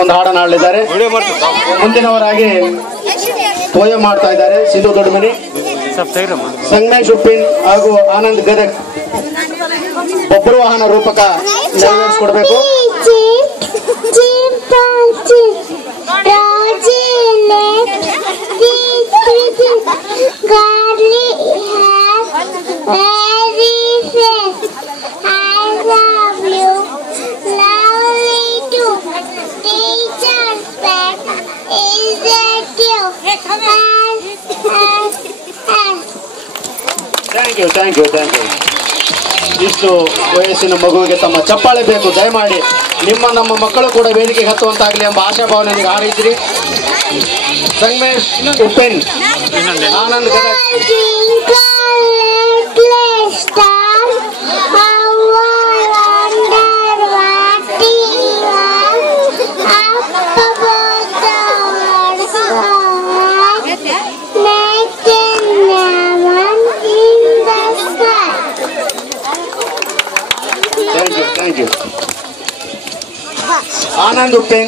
ಒಂದು ಹಾಡನ್ನು ಹಾಡಲಿದ್ದಾರೆ. ಮುಂದಿನವರಾಗಿ ಪೋಯ ಮಾಡ್ತಾ ಇದ್ದಾರೆ ಸಿದ್ದು ದೊಡ್ಡಮನಿ, ಸಂಗಮೇಶ್ ಉಪ್ಪಿನ್ ಹಾಗೂ ಆನಂದ್ ಗದಗ್ ಒಬ್ಬರು ವಾಹನ ರೂಪಕ ನೆರವೇರಿಸಿಕೊಡ್ಬೇಕು. Thank you. ಇಷ್ಟು ವಯಸ್ಸಿನ ಮಗುವಿಗೆ ತಮ್ಮ ಚಪ್ಪಾಳೆ ಬೇಕು. ದಯಮಾಡಿ ನಮ್ಮ ಮಕ್ಕಳು ಕೂಡ ವೇದಿಕೆಗೆ ಹತ್ತುವಂತಾಗಲಿ ಎಂಬ ಆಶಾಭಾವನೆ ನೀವು ಹಾರೈಸಿರಿ. ಸಂಗಮೇಶ್ ಉಪ್ಪಿನ್, ಆನಂದ್ Gadag. Thank you. Anand Uppen.